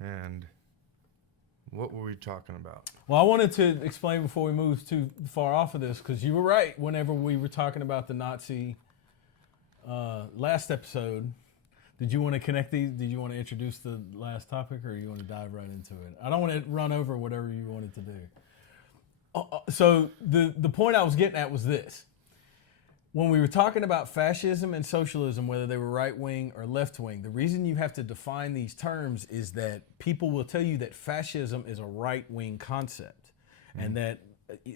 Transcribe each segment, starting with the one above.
And what were we talking about? Well, I wanted to explain before we move too far off of this, because you were right whenever we were talking about the Nazi last episode. Did you want to connect these? Did you want to introduce the last topic, or you want to dive right into it? I don't want to run over whatever you wanted to do. So the point I was getting at was this. When we were talking about fascism and socialism, whether they were right wing or left wing, the reason you have to define these terms is that people will tell you that fascism is a right wing concept and that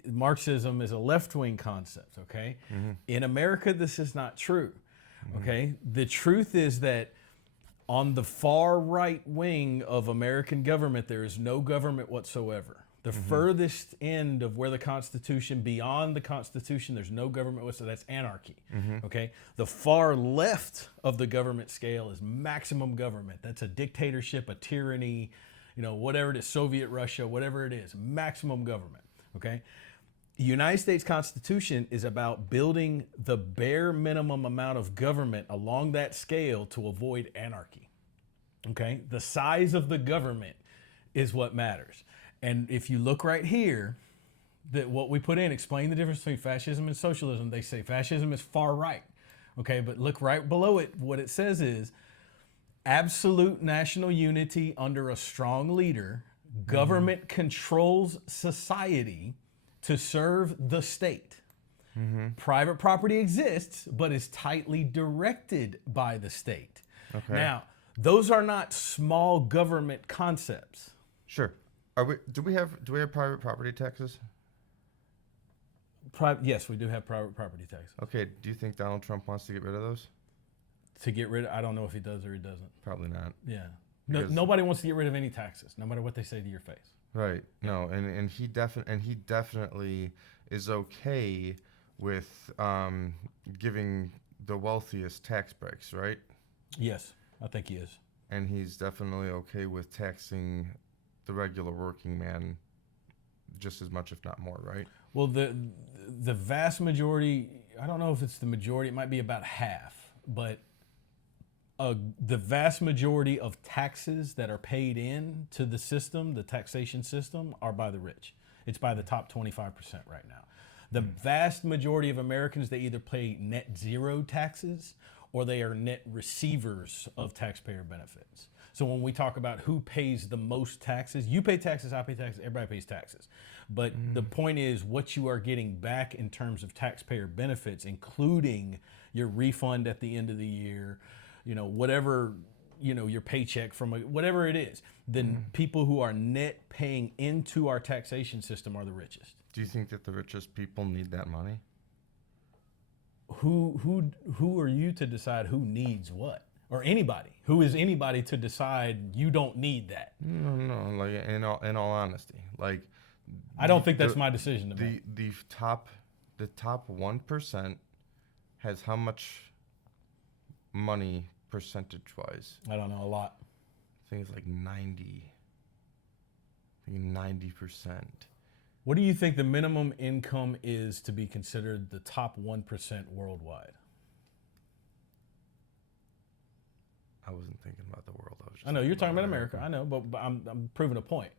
Marxism is a left wing concept, okay? In America, this is not true, okay? The truth is that on the far right wing of American government, there is no government whatsoever. The furthest end of where the Constitution, beyond the Constitution, there's no government whatsoever. That's anarchy. Okay. The far left of the government scale is maximum government. That's a dictatorship, a tyranny, whatever it is, Soviet Russia, whatever it is, maximum government. Okay. The United States Constitution is about building the bare minimum amount of government along that scale to avoid anarchy. Okay. The size of the government is what matters. And if you look right here, that what we put in, explain the difference between fascism and socialism. They say fascism is far right, okay? But look right below it. What it says is absolute national unity under a strong leader. Government controls society to serve the state. Private property exists, but is tightly directed by the state. Okay. Now, those are not small government concepts. Sure. Do we have private property taxes? Yes, we do have private property taxes. Okay. Do you think Donald Trump wants to get rid of those? I don't know if he does or he doesn't. Probably not. Yeah. Nobody wants to get rid of any taxes, no matter what they say to your face. Right. No, and he definitely is okay with giving the wealthiest tax breaks, right? Yes, I think he is. And he's definitely okay with taxing the regular working man just as much, if not more, right? Well, the vast majority, I don't know if it's the majority, it might be about half, but the vast majority of taxes that are paid in to the system, the taxation system, are by the rich. It's by the top 25% right now. The vast majority of Americans, they either pay net zero taxes or they are net receivers of taxpayer benefits. So when we talk about who pays the most taxes, you pay taxes, I pay taxes, everybody pays taxes. But the point is what you are getting back in terms of taxpayer benefits, including your refund at the end of the year, whatever, your paycheck from whatever it is, then people who are net paying into our taxation system are the richest. Do you think that the richest people need that money? Who are you to decide who needs what? Or anybody. Who is anybody to decide you don't need that? No. Like in all honesty, like I don't think that's my decision to make. The top 1% has how much money percentage-wise? I don't know, a lot. I think it's like 90. I think 90%. What do you think the minimum income is to be considered the top 1% worldwide? I wasn't thinking about the world. I know you're talking about America. I know, but I'm proving a point,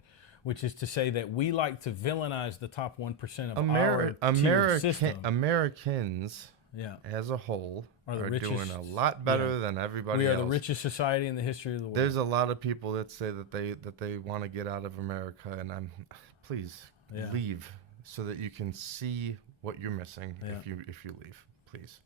which is to say that we like to villainize the top 1% of our tiered system. Americans, as a whole, are doing a lot better than everybody else. We are the richest society in the history of the world. There's a lot of people that say that they want to get out of America, and please leave so that you can see what you're missing if you leave. Please.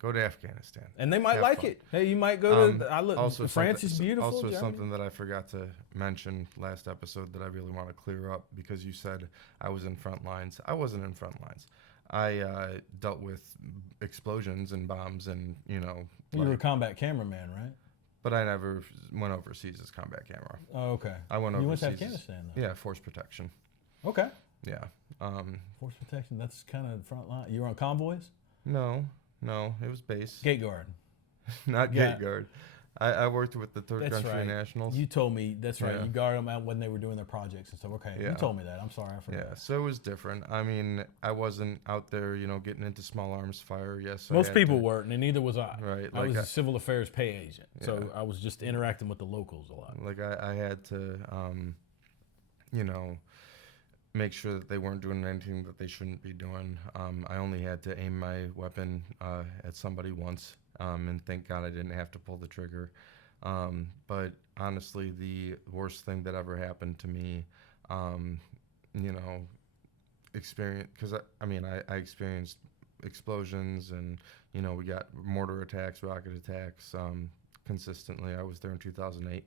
Go to Afghanistan. And they might like it. Hey, you might go to France is beautiful. Also, something that I forgot to mention last episode that I really want to clear up, because you said I was in front lines. I wasn't in front lines. I dealt with explosions and bombs and, You were a combat cameraman, right? But I never went overseas as combat camera. Oh, okay. I went overseas. You went to Afghanistan, though. Yeah, force protection. Okay. Yeah. Force protection, that's kind of front line. You were on convoys? No, it was base. Gate guard. Not gate guard. I worked with the Third That's Country right. Nationals. You told me. That's right. Yeah. You guarded them out when they were doing their projects and stuff. Okay. Yeah. You told me that. I'm sorry. I forgot. Yeah, so it was different. I mean, I wasn't out there, getting into small arms fire. Yes, Most people weren't, and neither was I. Right, I was a civil affairs pay agent, so Yeah. I was just interacting with the locals a lot. Like I had to, make sure that they weren't doing anything that they shouldn't be doing. I only had to aim my weapon at somebody once, and thank God I didn't have to pull the trigger. But honestly, the worst thing that ever happened to me, experience, because I experienced explosions, and we got mortar attacks, rocket attacks, consistently. I was there in 2008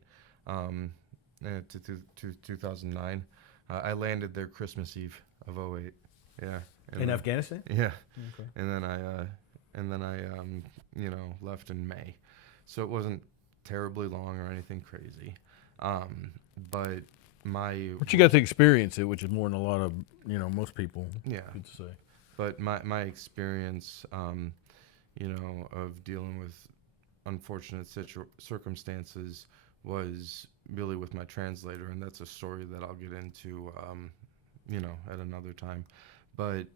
to 2009. I landed there Christmas Eve of '08. Yeah. In Afghanistan? Yeah. Okay. And then I left in May, so it wasn't terribly long or anything crazy. But But you got to experience it, which is more than a lot of most people. Yeah. Could say. But my experience, of dealing with unfortunate circumstances was really with my translator, and that's a story that I'll get into, at another time. But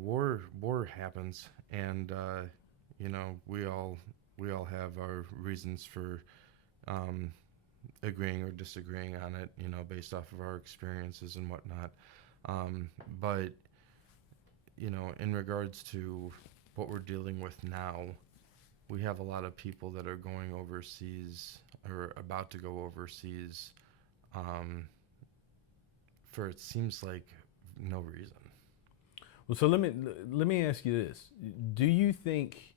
war happens, and we all have our reasons for agreeing or disagreeing on it, based off of our experiences and whatnot. But in regards to what we're dealing with now, we have a lot of people that are going overseas or about to go overseas for, it seems like, no reason. Well, so let me ask you this: do you think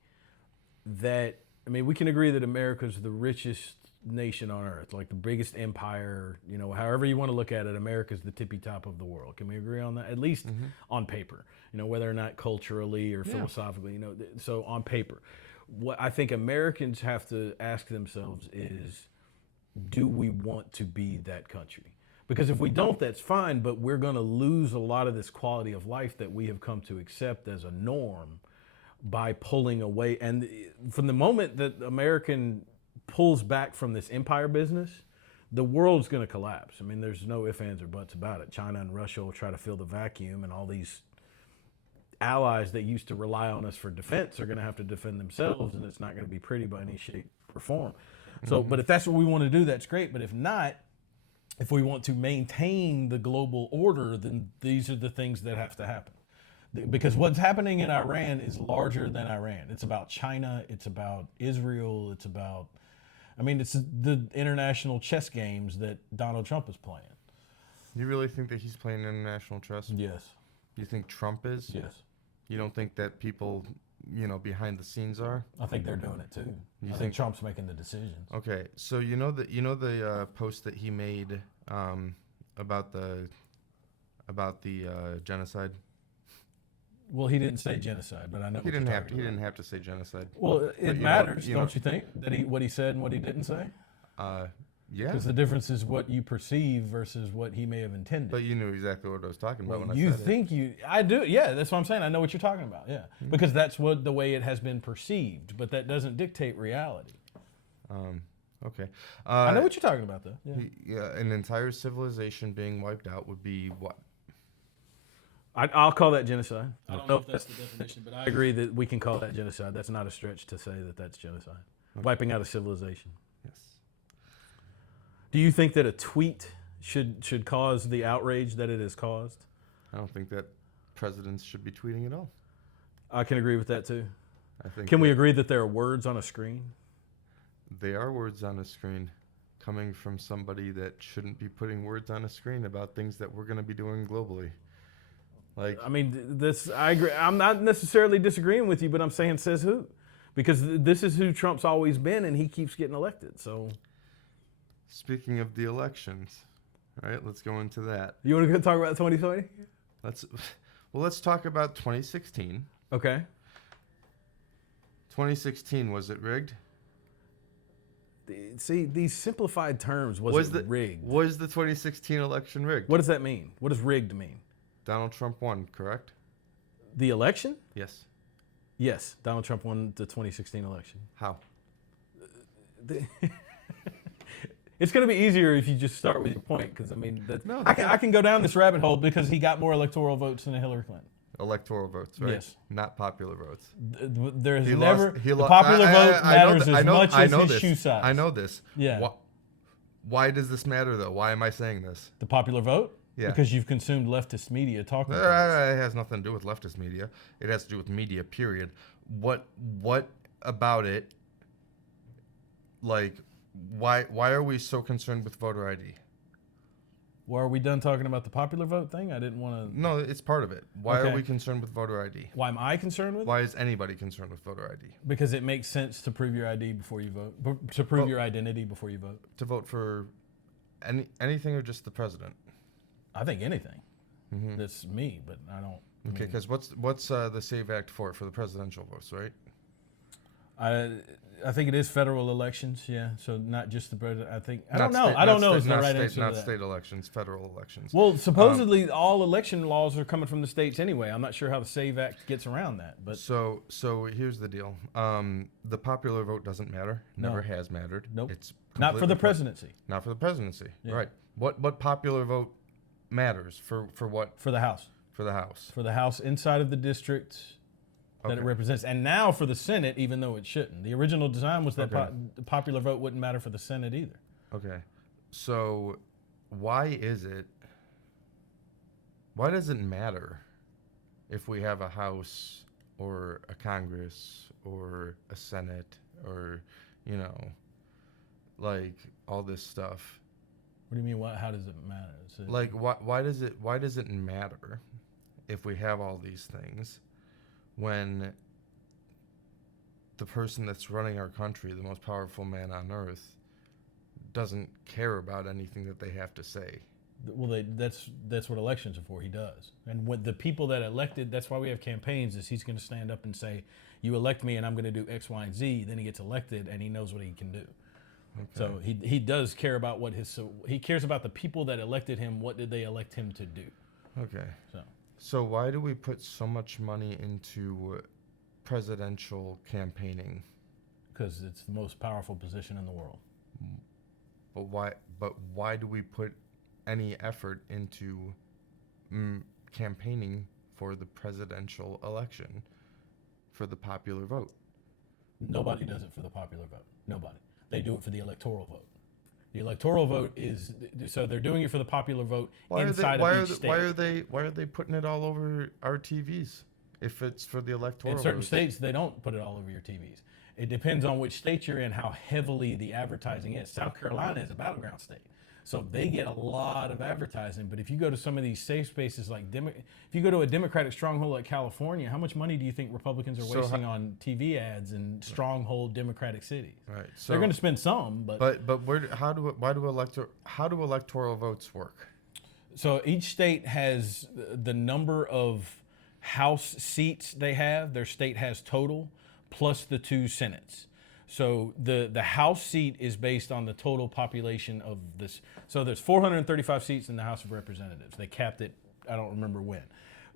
that we can agree that America's the richest nation on earth, like the biggest empire, however you want to look at it, America's the tippy top of the world. Can we agree on that? At least on paper, whether or not culturally or philosophically, so on paper. What I think Americans have to ask themselves is, do we want to be that country? Because if we don't, that's fine, but we're going to lose a lot of this quality of life that we have come to accept as a norm by pulling away. And from the moment that American pulls back from this empire business, the world's going to collapse. There's no ifs, ands, or buts about it. China and Russia will try to fill the vacuum, and all these allies that used to rely on us for defense are going to have to defend themselves, and it's not going to be pretty by any shape or form. So, but if that's what we want to do, that's great. But if not, if we want to maintain the global order, then these are the things that have to happen. Because what's happening in Iran is larger than Iran. It's about China. It's about Israel. It's about, it's the international chess games that Donald Trump is playing. You really think that he's playing international chess? Yes. You think Trump is? Yes. You don't think that people, behind the scenes are? I think they're doing it too. I think Trump's making the decisions. Okay, so the post that he made about the genocide. Well, he didn't say genocide, but I know He didn't have to say genocide. Well, it matters, don't you think? That what he said and what he didn't say. Yeah. Because the difference is what you perceive versus what he may have intended. But you knew exactly what I was talking about when I you said think it. I do. Yeah, that's what I'm saying. I know what you're talking about. Yeah, because that's the way it has been perceived, but that doesn't dictate reality. Okay. I know what you're talking about, though. Yeah. An entire civilization being wiped out would be what? I'll call that genocide. I don't know if that's the definition, but I agree that we can call that genocide. That's not a stretch to say that that's genocide. Okay. Wiping out a civilization. Yes. Do you think that a tweet should cause the outrage that it has caused? I don't think that presidents should be tweeting at all. I can agree with that too. Can we agree that there are words on a screen? They are words on a screen coming from somebody that shouldn't be putting words on a screen about things that we're going to be doing globally. I agree. I'm not necessarily disagreeing with you, but I'm saying says who? Because this is who Trump's always been, and he keeps getting elected. So, speaking of the elections, all right, let's go into that. You want to go talk about 2020? Let's talk about 2016. Okay. 2016, was it rigged? See, these simplified terms, was it rigged? Was the 2016 election rigged? What does that mean? What does rigged mean? Donald Trump won, correct? The election? Yes. Yes, Donald Trump won the 2016 election. How? It's going to be easier if you just start with your point, because I mean, No, I can go down this rabbit hole because he got more electoral votes than Hillary Clinton. Electoral votes, right? Yes. Not popular votes. There's He never lost, he the lo- popular vote I know matters th- I as know- much I as know his this. shoe size. I know this. Yeah. Why does this matter though? Why am I saying this? The popular vote? Yeah. Because you've consumed leftist media talking It points. has nothing to do with leftist media. It has to do with media, period. What about it? Like, why are we so concerned with voter ID? Well, are we done talking about the popular vote thing? I didn't want to. No, it's part of it. Why Okay. are we concerned with voter ID? Why am I concerned with it? Why is anybody concerned with voter ID? Because it makes sense to prove your ID before you vote, to prove your identity before you vote. To vote for anything or just the president? I think anything. That's me, but I don't. Okay, because what's the SAVE Act for the presidential votes, right? I think it is federal elections, yeah. So not just the president. I think I Not don't know. state- I don't not know state- is the not right state- answer to Not that. state elections, federal elections. Well, supposedly all election laws are coming from the states anyway. I'm not sure how the SAVE Act gets around that, but So here's the deal. The popular vote doesn't matter. No. Never has mattered. Nope. It's not for the completely presidency. Not for the presidency. Yeah. Right. What popular vote matters for what? For the House. For the House. For the House inside of the district that it Okay. represents. And now for the Senate, even though it shouldn't. The original design was that Okay. the popular vote wouldn't matter for the Senate either. Okay. So why does it matter if we have a House or a Congress or a Senate or, like all this stuff? What do you mean? How does it matter? Like why does it matter if we have all these things when the person that's running our country, the most powerful man on earth, doesn't care about anything that they have to say? Well, that's what elections are for. He does, and when the people that elected, that's why we have campaigns. Is he's going to stand up and say, "You elect me, and I'm going to do X, Y, and Z." Then he gets elected, and he knows what he can do. Okay. So he does care about he cares about the people that elected him. What did they elect him to do? Okay. So So why do we put so much money into presidential campaigning? because it's the most powerful position in the world. But why do we put any effort into campaigning for the presidential election for the popular vote? Nobody does it for the popular vote. Nobody. They do it for the electoral vote. The electoral vote is so they're doing it for the popular vote inside of each state. Why are they putting it all over our TVs if it's for the electoral? In certain votes? states, they don't put it all over your TVs. It depends on which state you're in, how heavily the advertising is. South Carolina is a battleground state, so they get a lot of advertising. But if you go to some of these safe spaces like if you go to a Democratic stronghold like California, how much money do you think Republicans are wasting on TV ads in stronghold Democratic cities? Right. So They're going to spend some, but how do electoral votes work? so each state has the number of House seats they have. Their state has total, plus the 2 Senates. So the House seat is based on the total population of this. So there's 435 seats in the House of Representatives. They capped it, I don't remember when.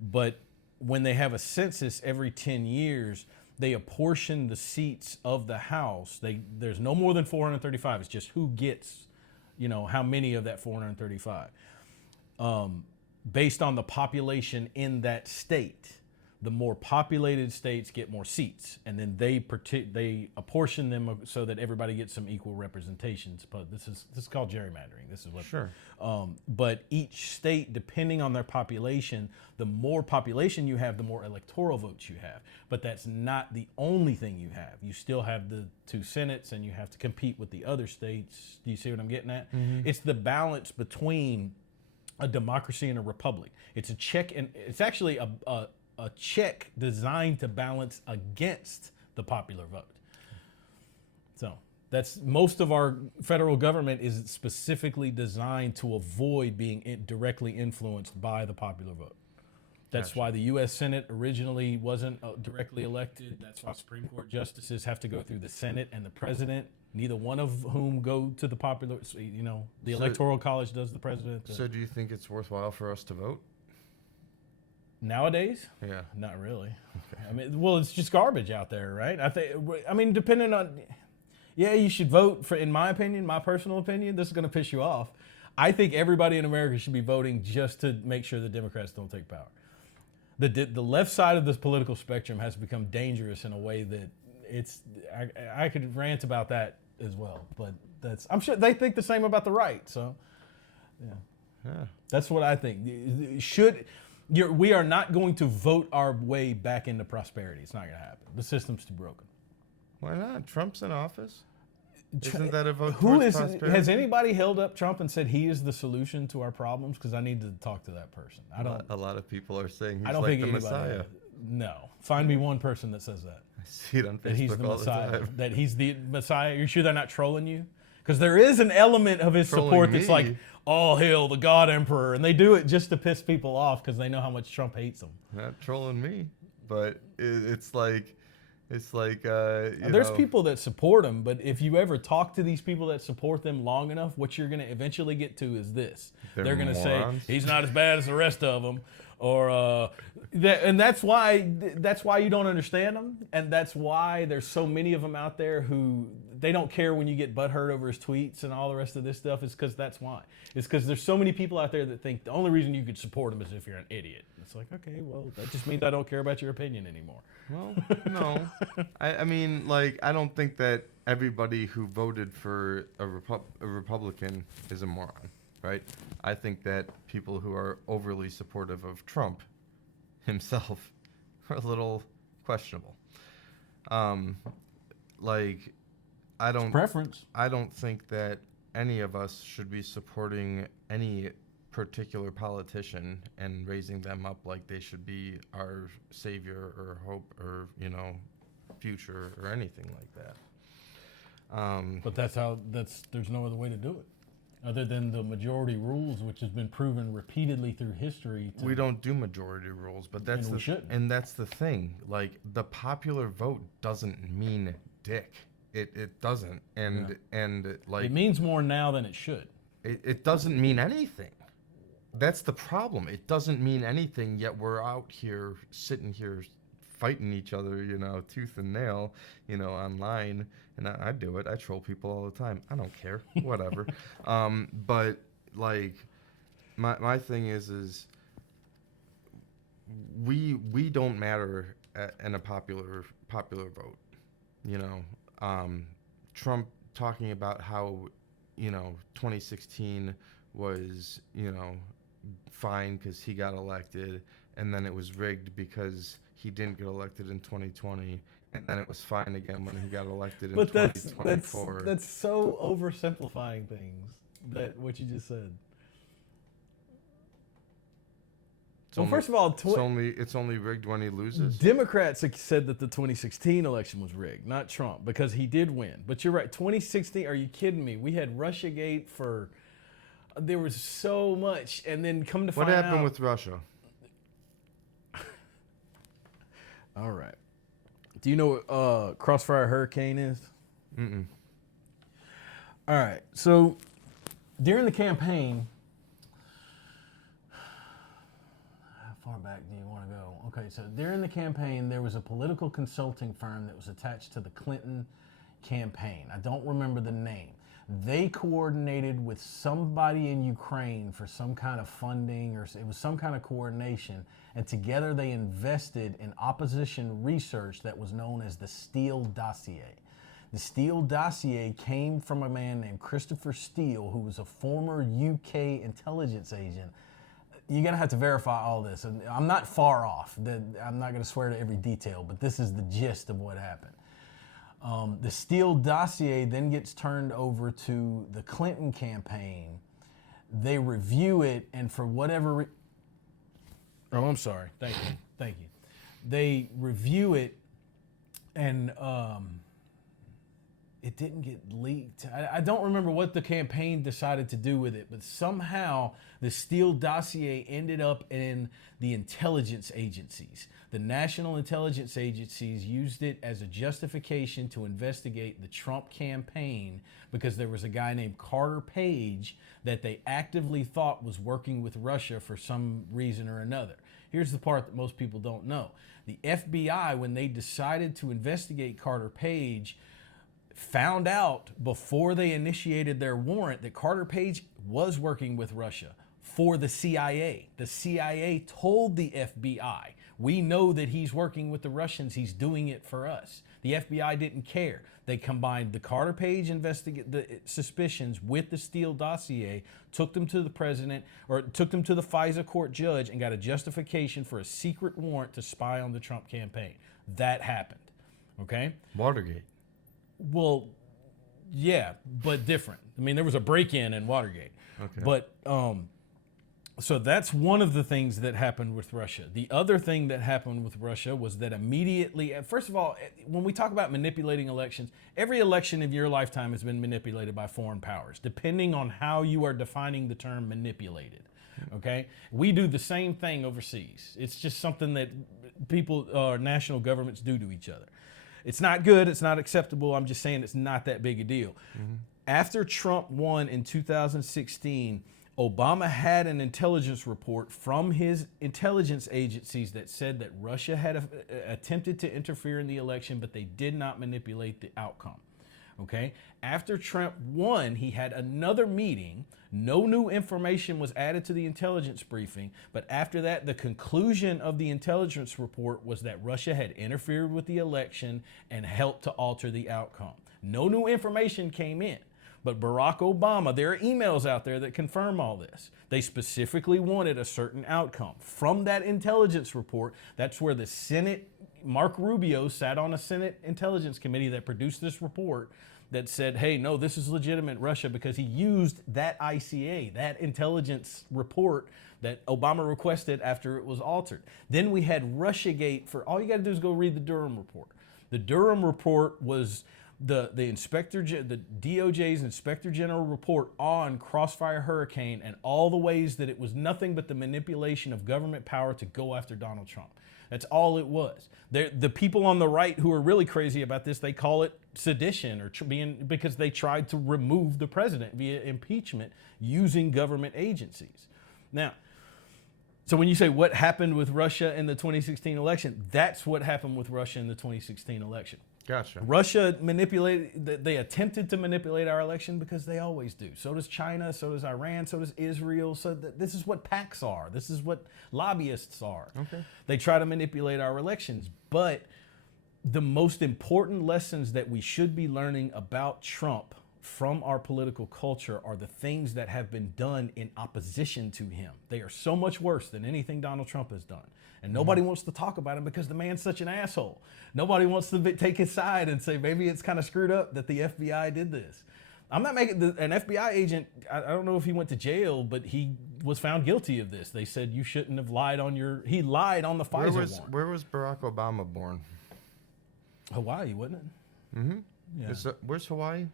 But when they have a census every 10 years, they apportion the seats of the House. There's no more than 435. It's just who gets, how many of that 435. Based on the population in that state. The more populated states get more seats, and then they apportion them so that everybody gets some equal representations. But this is called gerrymandering. This is what. Sure. But each state, depending on their population, the more population you have, the more electoral votes you have. But that's not the only thing you have. You still have the 2 Senates, and you have to compete with the other states. Do you see what I'm getting at? Mm-hmm. It's the balance between a democracy and a republic. It's a check, and it's actually a check designed to balance against the popular vote. So that's most of our federal government is specifically designed to avoid being directly influenced by the popular vote. That's Gotcha. why the U.S. Senate originally wasn't directly elected. That's why Supreme Court justices have to go through the Senate and the president, neither one of whom go to the popular, the Electoral College does the president. So do you think it's worthwhile for us to vote? Nowadays? Yeah. Not really. Okay. I mean, well, it's just garbage out there, right? I mean, depending on, yeah, you should vote for, in my opinion, my personal opinion, this is going to piss you off. I think everybody in America should be voting just to make sure the Democrats don't take power. The left side of this political spectrum has become dangerous in a way that I could rant about that as well, but I'm sure they think the same about the right. So, yeah. That's what I think. We are not going to vote our way back into prosperity. It's not going to happen. The system's too broken. Why not? Trump's in office. Isn't that a vote towards prosperity? Has anybody held up Trump and said he is the solution to our problems? Because I need to talk to that person. A lot of people are saying he's like the Messiah. No. Find me one person that says that. I see it on Facebook that he's the all Messiah. the time. That he's the Messiah. You're sure they're not trolling you? Because there is an element of his support that's like, all hail the God Emperor. And they do it just to piss people off because they know how much Trump hates them. Not trolling me, but it's like... There's people that support him, but if you ever talk to these people that support them long enough, what you're going to eventually get to is this. They're going to say, he's not as bad as the rest of them. And that's why you don't understand them. And that's why there's so many of them out there who they don't care when you get butthurt over his tweets and all the rest of this stuff. Is because that's why. It's because there's so many people out there that think the only reason you could support him is if you're an idiot. It's like, okay, well, that just means I don't care about your opinion anymore. Well, no. I mean, like, I don't think that everybody who voted for a Republican is a moron, right? I think that people who are overly supportive of Trump himself are a little questionable. Preference. I don't think that any of us should be supporting any particular politician and raising them up like they should be our savior or hope or future or anything like that. But there's no other way to do it other than the majority rules, which has been proven repeatedly through history. We don't do majority rules, but that's the thing. Like, the popular vote doesn't mean dick. It doesn't, and like, it means more now than it should. It doesn't mean anything. That's the problem. It doesn't mean anything, yet we're out here, sitting here, fighting each other, tooth and nail, online. And I do it. I troll people all the time. I don't care. Whatever. But, like, my thing is we don't matter in a popular vote. Trump talking about how, 2016 was, fine because he got elected, and then it was rigged because he didn't get elected in 2020, and then it was fine again when he got elected in 2024. That's so oversimplifying things. That what you just said. First of all, it's only rigged when he loses. Democrats said that the 2016 election was rigged, not Trump, because he did win. But you're right, 2016. Are you kidding me? We had Russiagate for. There was so much, and then come to find out. What happened with Russia? All right. Do you know what Crossfire Hurricane is? Mm-mm. All right. So during the campaign, how far back do you want to go? Okay, so during the campaign, there was a political consulting firm that was attached to the Clinton campaign. I don't remember the name. They coordinated with somebody in Ukraine for some kind of funding, or it was some kind of coordination, and together they invested in opposition research that was known as the Steele dossier. The Steele dossier came from a man named Christopher Steele, who was a former UK intelligence agent. You're going to have to verify all this. And I'm not far off. I'm not going to swear to every detail, but this is the gist of what happened. The Steele dossier then gets turned over to the Clinton campaign. They review it, and for whatever I'm sorry. Thank you. They review it, and it didn't get leaked. I don't remember what the campaign decided to do with it, but somehow the Steele dossier ended up in the intelligence agencies. The national intelligence agencies used it as a justification to investigate the Trump campaign because there was a guy named Carter Page that they actively thought was working with Russia for some reason or another. Here's the part that most people don't know. The FBI, when they decided to investigate Carter Page, found out before they initiated their warrant that Carter Page was working with Russia for the CIA. The CIA told the FBI, we know that he's working with the Russians, he's doing it for us. The FBI didn't care. They combined the Carter Page the suspicions with the Steele dossier, took them to the president, or took them to the FISA court judge, and got a justification for a secret warrant to spy on the Trump campaign. That happened. Okay? Watergate. Well, yeah, but different. I mean, there was a break-in in Watergate. Okay. But so that's one of the things that happened with Russia. The other thing that happened with Russia was that immediately, first of all, when we talk about manipulating elections, every election of your lifetime has been manipulated by foreign powers, depending on how you are defining the term manipulated. Okay? We do the same thing overseas. It's just something that people, national governments do to each other. It's not good. It's not acceptable. I'm just saying it's not that big a deal. Mm-hmm. After Trump won in 2016, Obama had an intelligence report from his intelligence agencies that said that Russia had attempted to interfere in the election, but they did not manipulate the outcome. Okay? After Trump won, he had another meeting. No new information was added to the intelligence briefing, but after that, the conclusion of the intelligence report was that Russia had interfered with the election and helped to alter the outcome. No new information came in. But Barack Obama, there are emails out there that confirm all this. They specifically wanted a certain outcome. From that intelligence report, that's where the Senate, Mark Rubio sat on a Senate Intelligence Committee that produced this report that said, hey, no, this is legitimate Russia, because he used that ICA, that intelligence report that Obama requested after it was altered. Then we had Russiagate. For all you got to do is go read the Durham report. The Durham report was the DOJ's Inspector General report on Crossfire Hurricane and all the ways that it was nothing but the manipulation of government power to go after Donald Trump. That's all it was. The people on the right who are really crazy about this, they call it sedition or because they tried to remove the president via impeachment using government agencies. Now, so when you say what happened with Russia in the 2016 election, that's what happened with Russia in the 2016 election. Gotcha. Russia they attempted to manipulate our election because they always do. So does China, so does Iran, so does Israel. So this is what PACs are. This is what lobbyists are. Okay. They try to manipulate our elections. But the most important lessons that we should be learning about Trump from our political culture are the things that have been done in opposition to him. They are so much worse than anything Donald Trump has done. And nobody wants to talk about him because the man's such an asshole. Nobody wants to take his side and say, maybe it's kind of screwed up that the FBI did this. I'm not making an FBI agent. I don't know if he went to jail, but he was found guilty of this. They said you shouldn't have lied on he lied on the FISA warrant. Where was Barack Obama born? Hawaii, wasn't it? Mm-hmm. Yeah. Where's Hawaii?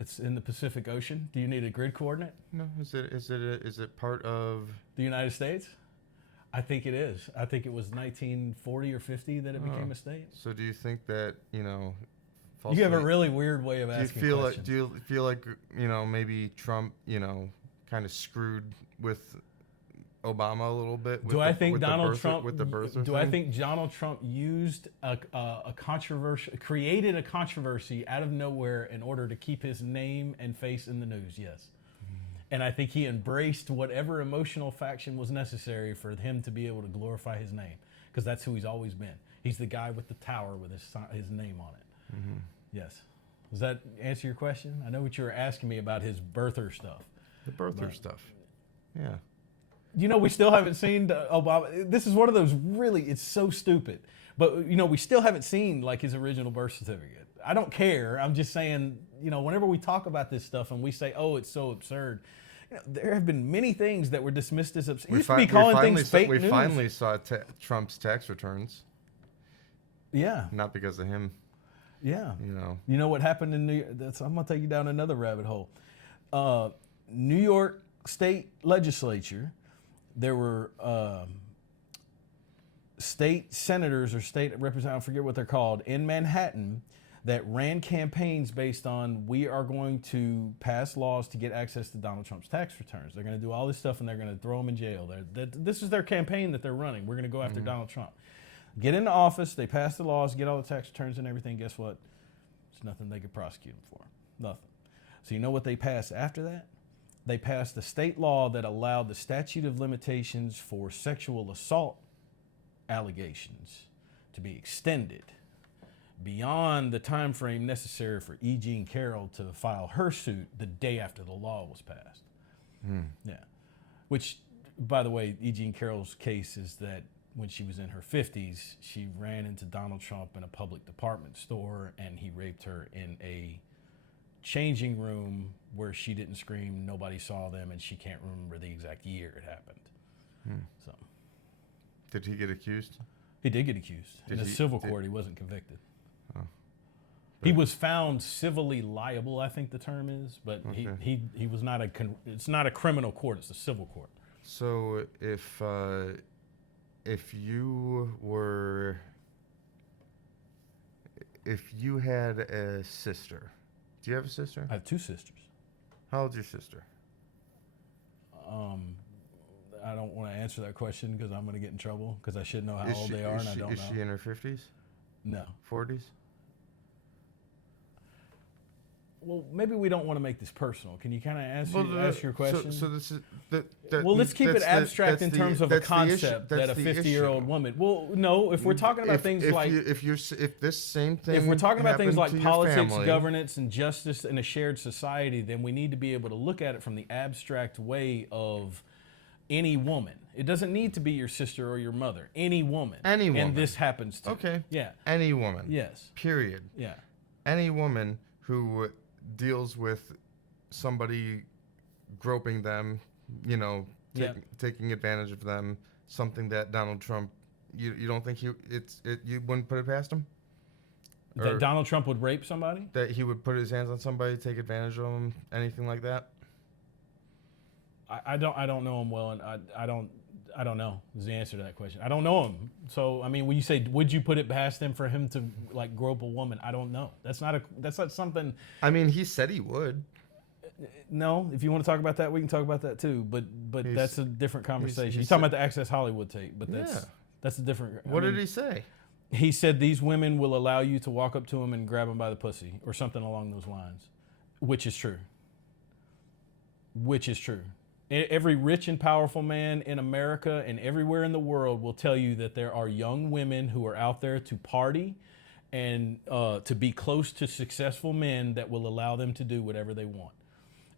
It's in the Pacific Ocean. Do you need a grid coordinate? No. Is it part of the United States? I think it is. I think it was 1940 or 50 that it became a state. So do you think that, you have a really weird way of asking questions. Do you feel like, maybe Trump, kind of screwed with Obama a little bit? Do I think Donald Trump used a controversy, created a controversy out of nowhere in order to keep his name and face in the news? Yes. And I think he embraced whatever emotional faction was necessary for him to be able to glorify his name, because that's who he's always been. He's the guy with the tower with his name on it. Mm-hmm. Yes. Does that answer your question? I know what you were asking me about his birther stuff. The birther stuff. Yeah. We still haven't seen Obama. This is one of those it's so stupid. But, we still haven't seen like his original birth certificate. I don't care. I'm just saying, whenever we talk about this stuff and we say, oh, it's so absurd, there have been many things that were dismissed as absurd. We finally saw Trump's tax returns. Yeah. Not because of him. Yeah. You know what happened in New York? I'm going to take you down another rabbit hole. New York State Legislature, there were state senators or state representatives, I forget what they're called, in Manhattan that ran campaigns based on we are going to pass laws to get access to Donald Trump's tax returns. They're going to do all this stuff and they're going to throw him in jail. This is their campaign that they're running. We're going to go after Donald Trump. Get into office, they pass the laws, get all the tax returns and everything. Guess what? There's nothing they could prosecute him for. Nothing. So you know what they passed after that? They passed a state law that allowed the statute of limitations for sexual assault allegations to be extended beyond the time frame necessary for E. Jean Carroll to file her suit the day after the law was passed. Yeah. Which, by the way, E. Jean Carroll's case is that when she was in her 50s, she ran into Donald Trump in a public department store and he raped her in a changing room where she didn't scream, nobody saw them, and she can't remember the exact year it happened. So, did he get accused? He did get accused. In a civil court, he wasn't convicted. Oh. He was found civilly liable, I think the term is, but he was not it's not a criminal court, it's a civil court. So if you had a sister, do you have a sister? I have two sisters. How old's your sister? I don't want to answer that question because I'm going to get in trouble because I should know how old they are and I don't know. Is she in her 50s? No. 40s? Well, maybe we don't want to make this personal. Can you kind of ask your question? So this is well, let's keep it abstract in terms of a concept that a 50-year-old woman. Well, no, if we're talking about things like if this same thing, if we're talking about things like politics, family, governance, and justice in a shared society, then we need to be able to look at it from the abstract way of any woman. It doesn't need to be your sister or your mother. Any woman. Any woman. And this happens to. Okay. Yeah. Any woman. Yes. Period. Yeah. Any woman who deals with somebody groping them, taking advantage of them, something that Donald Trump, you don't think you wouldn't put it past him? That Donald Trump would rape somebody? That he would put his hands on somebody, take advantage of them, anything like that? I don't know him well, and I don't know is the answer to that question. I don't know him. So, I mean, when you say, would you put it past him for him to like grope a woman? I don't know. That's not something. I mean, he said he would. No, if you want to talk about that, we can talk about that too. But that's a different conversation. You're talking about the Access Hollywood tape, but that's a different. What did he say? He said these women will allow you to walk up to him and grab him by the pussy or something along those lines, which is true. Which is true. Every rich and powerful man in America and everywhere in the world will tell you that there are young women who are out there to party and to be close to successful men that will allow them to do whatever they want.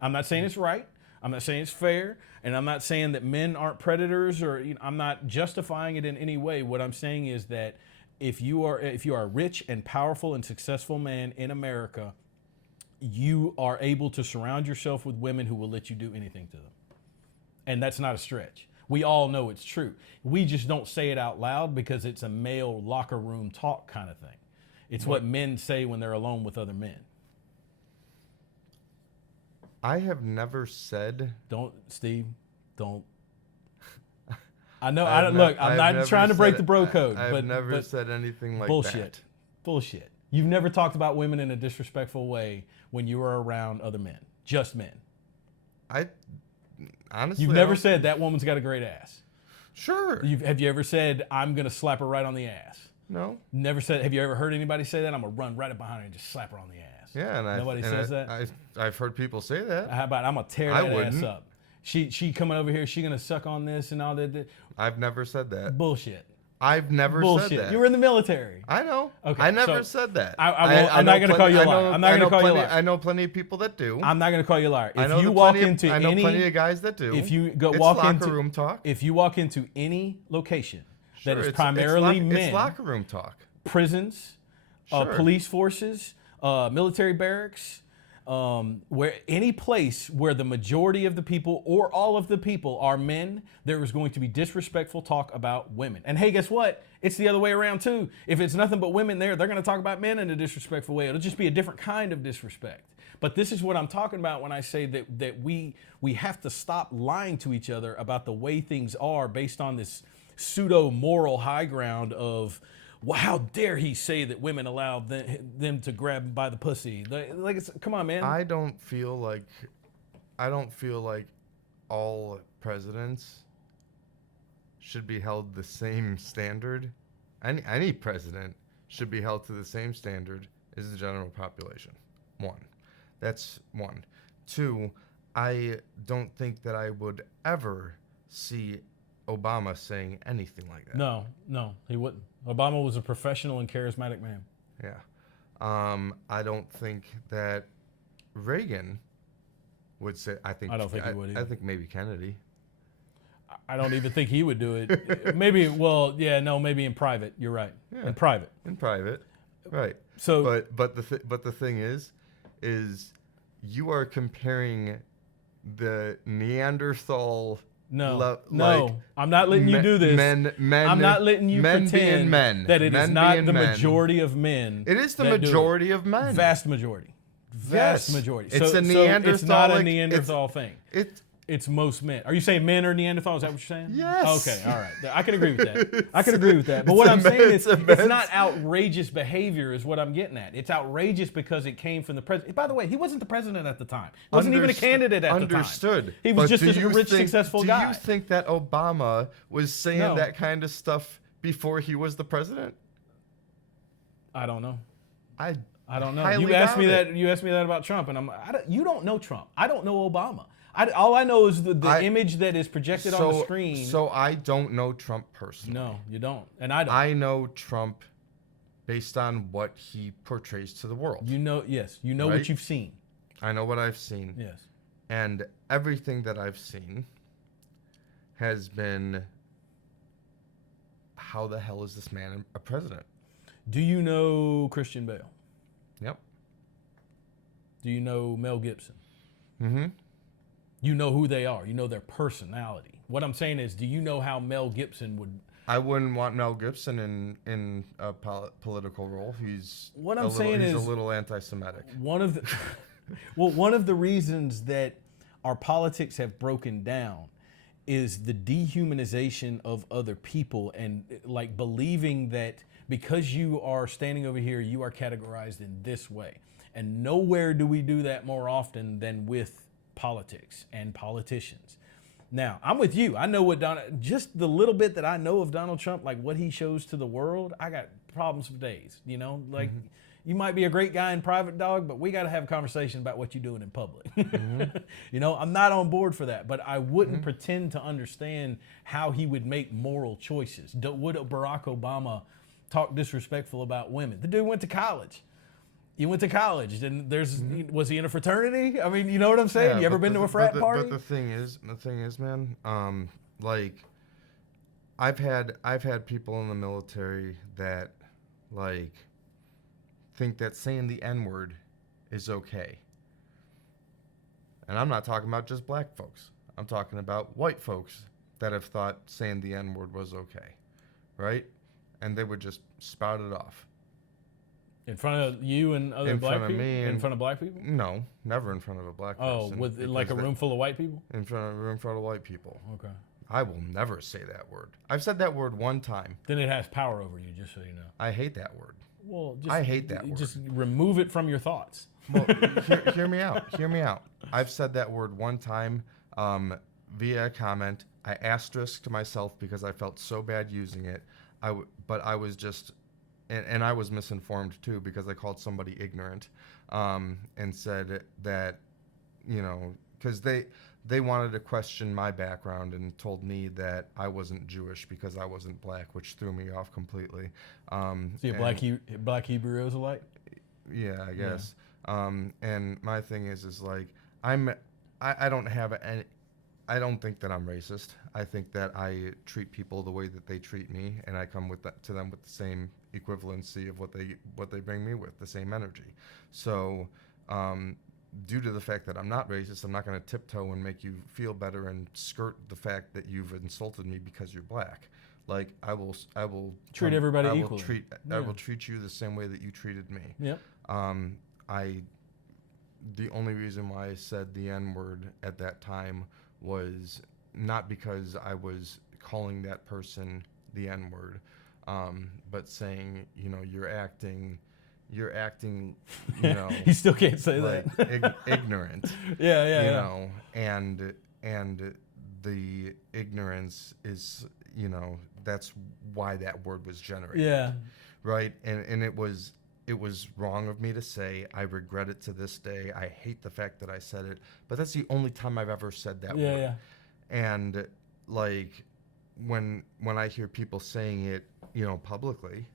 I'm not saying it's right. I'm not saying it's fair. And I'm not saying that men aren't predators or I'm not justifying it in any way. What I'm saying is that if you are a rich and powerful and successful man in America, you are able to surround yourself with women who will let you do anything to them. And that's not a stretch. We all know it's true. We just don't say it out loud because it's a male locker room talk kind of thing. It's what men say when they're alone with other men. I have never said... Steve, don't. I know, look, I'm not trying to break the bro code. I've never said anything like that. Bullshit. You've never talked about women in a disrespectful way when you were around other men. Just men. Honestly, you've never said that woman's got a great ass. Sure. Have you ever said, I'm going to slap her right on the ass? No. Never said, have you ever heard anybody say that? I'm going to run right up behind her and just slap her on the ass. Yeah. And nobody says that? I've heard people say that. How about I'm going to tear that ass up? She coming over here, she going to suck on this and all that. I've never said that. Bullshit. I've never said that. You were in the military. I know. Okay, I never said that. I'm not going to call you a liar. I'm not going to call you a liar. I know plenty of people that do. I'm not going to call you a liar. I know plenty of guys that do. If you it's locker room talk. If you walk into any location that is primarily men, it's locker room talk. Prisons, police forces, military barracks, where any place where the majority of the people or all of the people are men, there is going to be disrespectful talk about women. And hey, guess what? It's the other way around too. If it's nothing but women there, they're going to talk about men in a disrespectful way. It'll just be a different kind of disrespect. But this is what I'm talking about when I say that we have to stop lying to each other about the way things are based on this pseudo moral high ground of, well, how dare he say that women allow them to grab him by the pussy? Like, come on, man. I don't feel like all presidents should be held the same standard. Any president should be held to the same standard as the general population. One. That's one. Two, I don't think that I would ever see Obama saying anything like that. No, he wouldn't. Obama was a professional and charismatic man. Yeah. I don't think that Reagan would say. I don't think he would either. I think maybe Kennedy. I don't even think he would do it. Maybe, maybe in private. You're right. Yeah, in private. In private, right. So, but the thing is you are comparing the Neanderthal. No, I'm not letting you do this. Men. I'm not letting you pretend that it is not the majority of men. It is the majority of men. Vast majority. Vast majority. It's a Neanderthal. It's not a Neanderthal thing. It's most men. Are you saying men are Neanderthal? Is that what you're saying? Yes. Okay, all right. I can agree with that. But what I'm saying is it's not outrageous behavior is what I'm getting at. It's outrageous because it came from the president. By the way, he wasn't the president at the time. He wasn't even a candidate at the time. Understood. He was just a rich, successful guy. Do you think that Obama was saying that kind of stuff before he was the president? I don't know. I don't know. You asked me that about Trump, and you don't know Trump. I don't know Obama. All I know is the image that is projected on the screen. So I don't know Trump personally. No, you don't. And I don't. I know Trump based on what he portrays to the world. Yes. You know what you've seen. I know what I've seen. Yes. And everything that I've seen has been, how the hell is this man a president? Do you know Christian Bale? Yep. Do you know Mel Gibson? Mm-hmm. You know who they are. You know their personality. What I'm saying is, do you know how Mel Gibson would... I wouldn't want Mel Gibson in a political role. He's a little anti-Semitic. One of the reasons that our politics have broken down is the dehumanization of other people and like believing that because you are standing over here, you are categorized in this way. And nowhere do we do that more often than with politics and politicians. Now, I'm with you. I know just the little bit that I know of Donald Trump, like what he shows to the world, I got problems for days, like you might be a great guy in private, dog, but we got to have a conversation about what you're doing in public. I'm not on board for that, but I wouldn't pretend to understand how he would make moral choices. Would Barack Obama talk disrespectful about women? The dude went to college. You went to college, and was he in a fraternity? I mean, you know what I'm saying? Yeah, you ever been to a frat party? But the thing is, man, like, I've had people in the military that, like, think that saying the N-word is okay. And I'm not talking about just black folks. I'm talking about white folks that have thought saying the N-word was okay, right? And they would just spout it off. In front of you and other black people? In front of black people? No, never in front of a black person. Oh, with like a room full of white people? In front of white people. Okay. I will never say that word. I've said that word one time. Then it has power over you, just so you know. I hate that word. Well, I hate that word. Just remove it from your thoughts. Well, hear me out. Hear me out. I've said that word one time via a comment. I asterisked myself because I felt so bad using it. But I was just... And I was misinformed too because I called somebody ignorant, and said that, because they wanted to question my background and told me that I wasn't Jewish because I wasn't black, which threw me off completely. See, black Hebrew Israelite? Yeah, I guess. Yeah. And my thing is like I don't have any. I don't think that I'm racist. I think that I treat people the way that they treat me, and I come to them with the same equivalency of what they bring me with, the same energy. So, due to the fact that I'm not racist, I'm not going to tiptoe and make you feel better and skirt the fact that you've insulted me because you're black. Like I will treat everybody equally. I will treat you the same way that you treated me. Yep. The only reason why I said the N-word at that time was not because I was calling that person the N-word. but saying, you're acting, you know, You still can't say like that. ignorant. Yeah. You know, and the ignorance is, that's why that word was generated. Yeah. Right. And it was wrong of me to say. I regret it to this day. I hate the fact that I said it, but that's the only time I've ever said that word. Yeah. And like when I hear people saying it, publicly,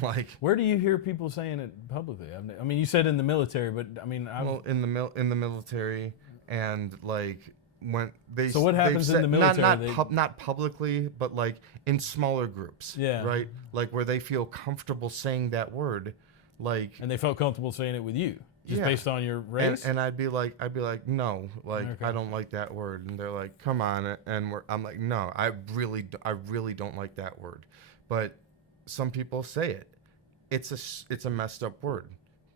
like, where do you hear people saying it publicly? I mean, you said in the military, but I mean, in the military, and like when they. So what happens in the military? Not publicly, but like in smaller groups. Yeah. Right. Like where they feel comfortable saying that word, like. And they felt comfortable saying it with you, just based on your race. And I'd be like, no, like okay. I don't like that word, and they're like, come on, and I'm like, no, I really don't like that word, but some people say it. It's a messed up word.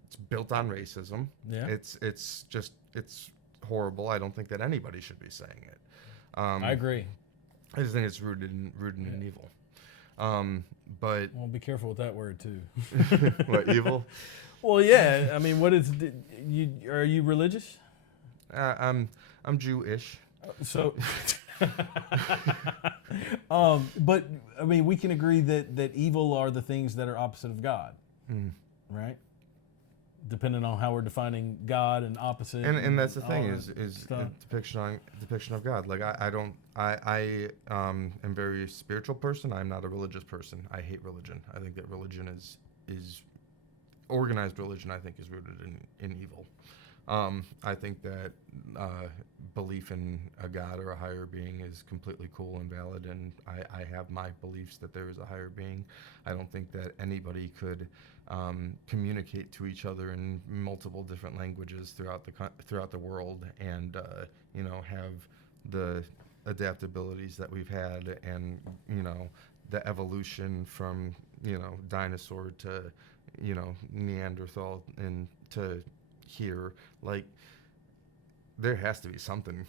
It's built on racism. Yeah. It's horrible. I don't think that anybody should be saying it. I agree. I just think it's rooted in evil. But well, be careful with that word too. What, evil? Well, yeah. I mean, what is you? Are you religious? I'm Jewish. So. But I mean, we can agree that evil are the things that are opposite of God, right? Depending on how we're defining God and opposite. And that's the thing is depiction of God. Like I am a very spiritual person. I'm not a religious person. I hate religion. I think that religion is organized religion. I think is rooted in evil. I think that belief in a God or a higher being is completely cool and valid, and I have my beliefs that there is a higher being. I don't think that anybody could communicate to each other in multiple different languages throughout the world, and have the adaptabilities that we've had, and the evolution from dinosaur to Neanderthal and to here, like there has to be something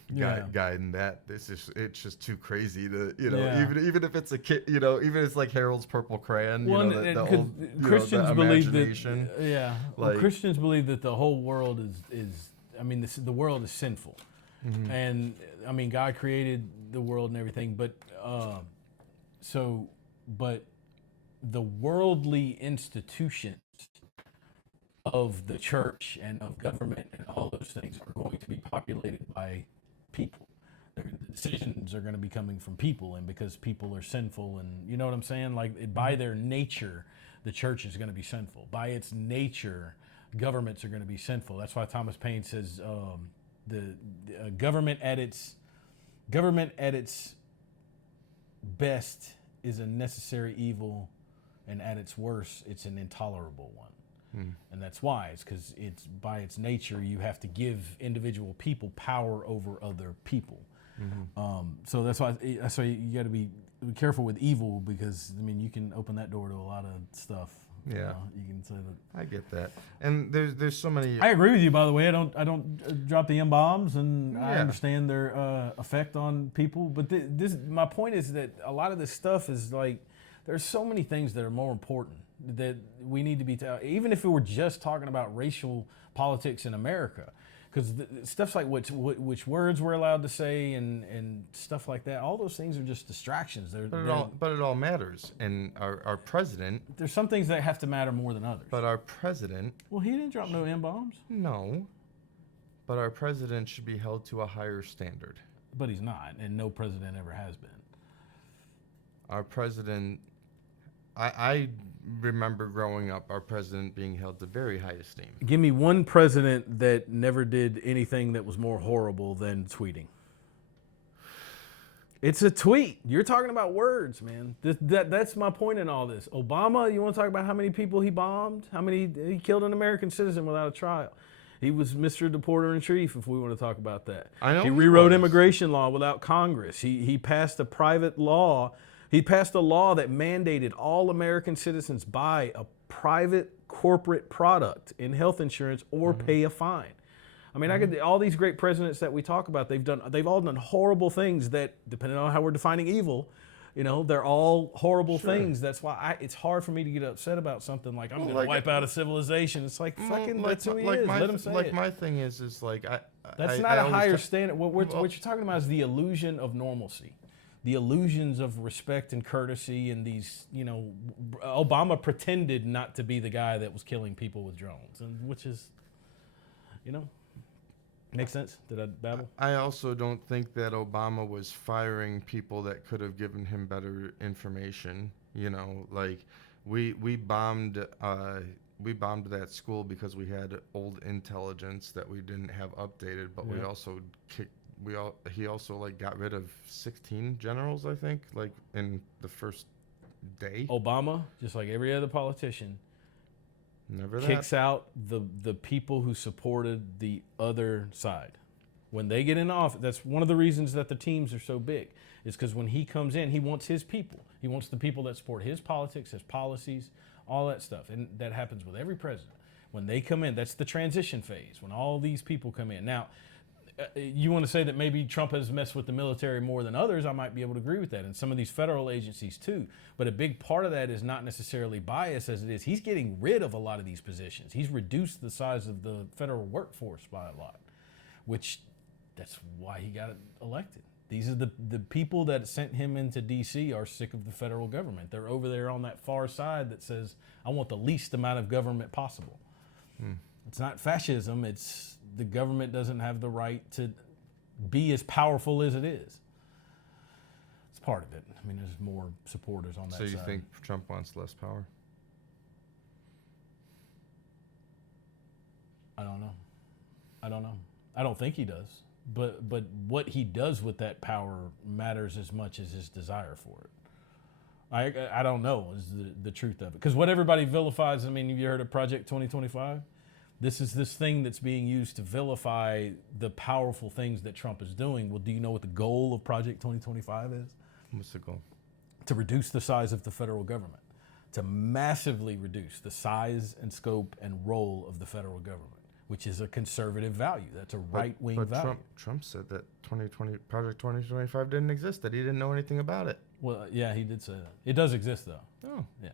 guiding that. It's just too crazy to even if it's a kid, even if it's like Harold's Purple Crayon. The old Christians believe that Christians believe that the whole world is I mean the world is sinful, and I mean God created the world and everything, but the worldly institutions of the church and of government and all those things are going to be populated by people. The decisions are going to be coming from people, and because people are sinful, and you know what I'm saying? Like by their nature, the church is going to be sinful. By its nature, governments are going to be sinful. That's why Thomas Paine says the government at its best is a necessary evil, and at its worst, it's an intolerable one. And that's why. It's because it's by its nature you have to give individual people power over other people. So that's why you got to be careful with evil, because I mean you can open that door to a lot of stuff. Yeah, you can say that. I get that, and there's so many. I agree with you, by the way. I don't drop the M-bombs, and I understand their effect on people. But my point is that a lot of this stuff is like there's so many things that are more important that we need to be, even if we were just talking about racial politics in America, because stuff's like which words we're allowed to say and stuff like that. All those things are just distractions. But it all matters. And our president. There's some things that have to matter more than others. But our president. Well, he didn't drop no M-bombs. No. But our president should be held to a higher standard. But he's not, and no president ever has been. Our president. I remember growing up, our president being held to very high esteem. Give me one president that never did anything that was more horrible than tweeting. It's a tweet. You're talking about words, man. That's my point in all this. Obama, you want to talk about how many people he bombed? How many he killed an American citizen without a trial? He was Mr. Deporter in Chief, if we want to talk about that. I know he rewrote immigration law without Congress. He passed a private law. He passed a law that mandated all American citizens buy a private corporate product in health insurance or pay a fine. I mean, all these great presidents that we talk about, they've all done horrible things that, depending on how we're defining evil, You know, they're all horrible things. That's why it's hard for me to get upset about something like I'm going to wipe out a civilization. It's like fucking that's who he is. Let him say it. My thing is like that's not a higher standard. What you're talking about is the illusion of normalcy, the illusions of respect and courtesy, and these. You know, Obama pretended not to be the guy that was killing people with drones, and which is, you know. Makes sense? Did I babble? I also don't think that Obama was firing people that could have given him better information. You know, like we bombed that school because we had old intelligence that we didn't have updated, but we also he also like got rid of 16 generals, I think, like in the first day. Obama, just like every other politician, Never kicks out the people who supported the other side. When they get in office, that's one of the reasons that the teams are so big. Is because when he comes in, he wants his people. He wants the people that support his politics, his policies, all that stuff. And that happens with every president. When they come in, that's the transition phase, when all these people come in. Now, you want to say that maybe Trump has messed with the military more than others, I might be able to agree with that, and some of these federal agencies too. But a big part of that is not necessarily bias as it is. He's getting rid of a lot of these positions. He's reduced the size of the federal workforce by a lot, which that's why he got elected. These are the people that sent him into D.C. are sick of the federal government. They're over there on that far side that says, I want the least amount of government possible. It's not fascism, it's the government doesn't have the right to be as powerful as it is. It's part of it. I mean, there's more supporters on that side. So you think Trump wants less power? I don't know. I don't think he does. But what he does with that power matters as much as his desire for it. I don't know is the truth of it. Because what everybody vilifies, I mean, have you heard of Project 2025? This is this thing that's being used to vilify the powerful things that Trump is doing. Well, do you know what the goal of Project 2025 is? What's the goal? To reduce the size of the federal government. To massively reduce the size and scope and role of the federal government, which is a conservative value. That's a right-wing value. Trump said that Project 2025 didn't exist, that he didn't know anything about it. Well, yeah, he did say that. It does exist, though. Oh. Yeah.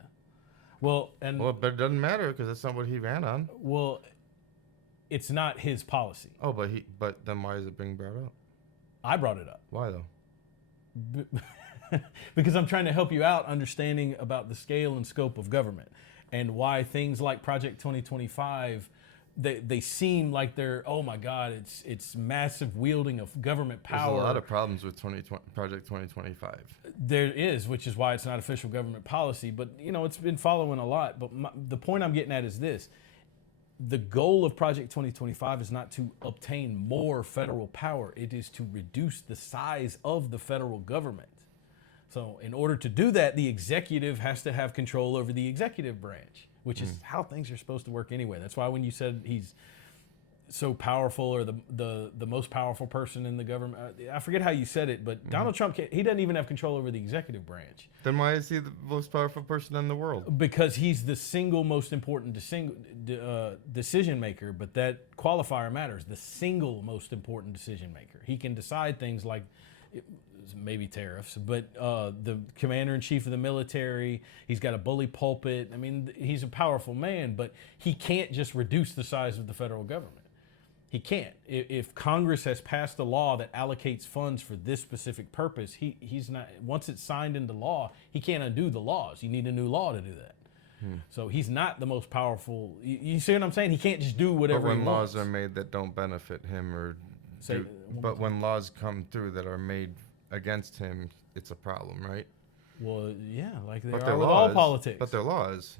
Well, but it doesn't matter because that's not what he ran on. Well, it's not his policy. Oh, but then why is it being brought up? I brought it up. Why though? Because I'm trying to help you out understanding about the scale and scope of government and why things like Project 2025, they seem like they're, oh my God, it's massive wielding of government power. There's a lot of problems with Project 2025. There is, which is why it's not official government policy. But, you know, it's been following a lot. But the point I'm getting at is this. The goal of Project 2025 is not to obtain more federal power. It is to reduce the size of the federal government. So in order to do that, the executive has to have control over the executive branch, which is how things are supposed to work anyway. That's why when you said he's so powerful or the most powerful person in the government, I forget how you said it, but Donald Trump, he doesn't even have control over the executive branch. Then why is he the most powerful person in the world? Because he's the single most important decision maker, but that qualifier matters. The single most important decision maker. He can decide things like maybe tariffs, but the commander-in-chief of the military, he's got a bully pulpit. I mean, he's a powerful man, but he can't just reduce the size of the federal government. He can't. If Congress has passed a law that allocates funds for this specific purpose, he's not. Once it's signed into law, he can't undo the laws. You need a new law to do that. So he's not the most powerful. You see what I'm saying? He can't just do whatever he wants. But when laws are made that don't benefit him, but when laws come through that are made against him, it's a problem, right? Well, yeah, like they are with all politics. But they're laws.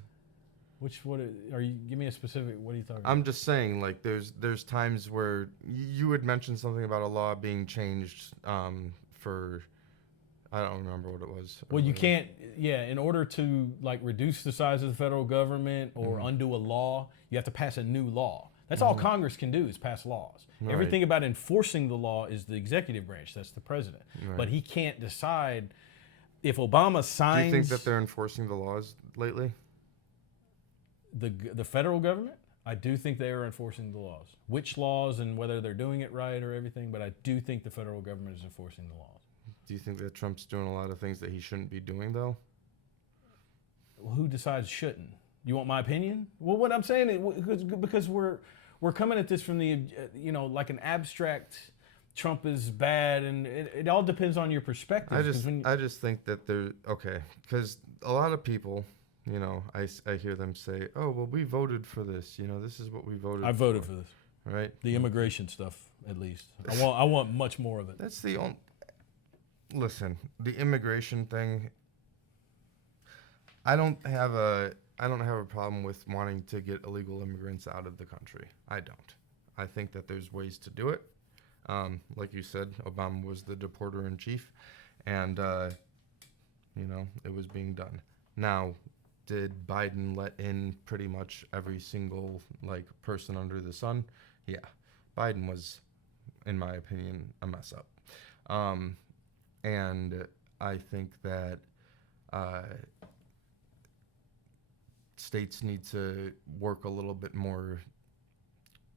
What are you? Give me a specific. What are you talking about? I'm just saying, like, there's times where you would mention something about a law being changed for, I don't remember what it was. Well, you can't. Yeah, in order to like reduce the size of the federal government or undo a law, you have to pass a new law. That's all Congress can do is pass laws. Right. Everything about enforcing the law is the executive branch. That's the president. Right. But he can't decide if Obama signs. Do you think that they're enforcing the laws lately? The federal government, I do think they are enforcing the laws. Which laws and whether they're doing it right or everything, but I do think the federal government is enforcing the laws. Do you think that Trump's doing a lot of things that he shouldn't be doing, though? Well, who decides shouldn't? You want my opinion? Well, what I'm saying is because we're coming at this from the like an abstract. Trump is bad, and it all depends on your perspective. I just think that because a lot of people, I hear them say, "Oh, well, we voted for this. This is what we voted." I voted for this, right? The immigration stuff, at least. I want much more of it. That's the only. Listen, the immigration thing. I don't have a problem with wanting to get illegal immigrants out of the country. I don't. I think that there's ways to do it. Like you said, Obama was the deporter in chief, and it was being done. Now, did Biden let in pretty much every single person under the sun? Yeah, Biden was, in my opinion, a mess up. And I think that states need to work a little bit more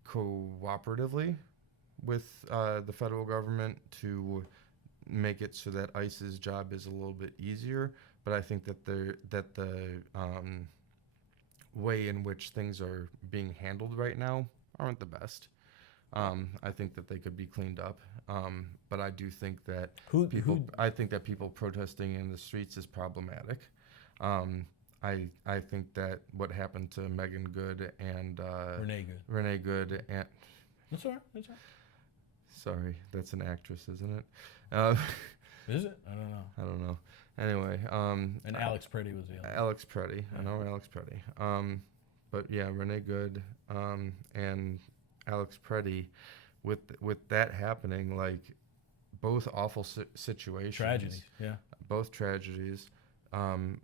cooperatively with the federal government to make it so that ICE's job is a little bit easier. But I think that the way in which things are being handled right now aren't the best. I think that they could be cleaned up. But I do think that I think that people protesting in the streets is problematic. I think that what happened to Megan Good and Renee Good and That's all right. That's all right. Sorry, that's an actress, isn't it? Is it? I don't know. Anyway, and Alex Preddy was the other. Alex Preddy. I know Alex Preddy. But yeah, Renee Good and Alex Preddy, with that happening, both awful situations. Tragedies, yeah. Both tragedies,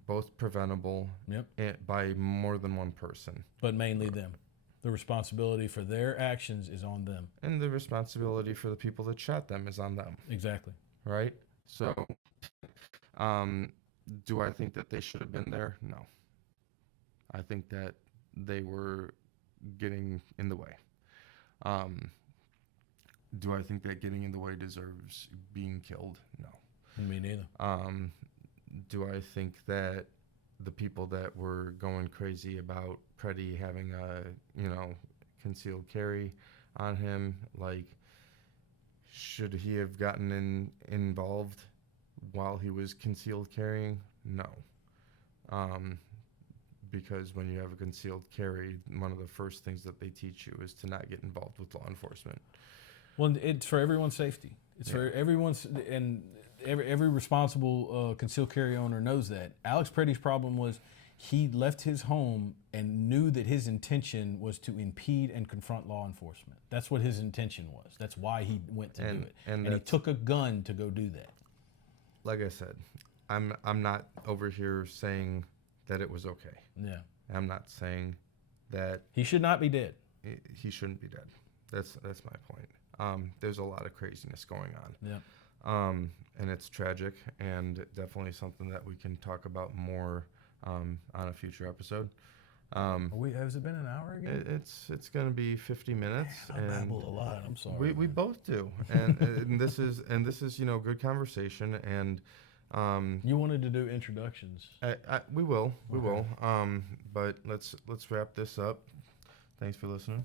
both preventable. Yep. By more than one person. But mainly them. The responsibility for their actions is on them. And the responsibility for the people that shot them is on them. Exactly. Right? So, do I think that they should have been there? No. I think that they were getting in the way. Do I think that getting in the way deserves being killed? No. Me neither. Do I think that the people that were going crazy about Preddy having a, concealed carry on him, should he have gotten involved while he was concealed carrying? No. Because when you have a concealed carry, one of the first things that they teach you is to not get involved with law enforcement. Well, it's for everyone's safety. It's for everyone's, and every responsible concealed carry owner knows that. Alex Preddy's problem was he left his home and knew that his intention was to impede and confront law enforcement. That's what his intention was. That's why he went to do it. And he took a gun to go do that. Like I said, I'm not over here saying that it was okay. Yeah. I'm not saying that he should not be dead. He shouldn't be dead. That's my point. There's a lot of craziness going on. Yeah. And it's tragic, and definitely something that we can talk about more on a future episode. Has it been an hour again? It's going to be 50 minutes. Man, I babble a lot. I'm sorry. We both do, and this is good conversation. And you wanted to do introductions. We will. But let's wrap this up. Thanks for listening.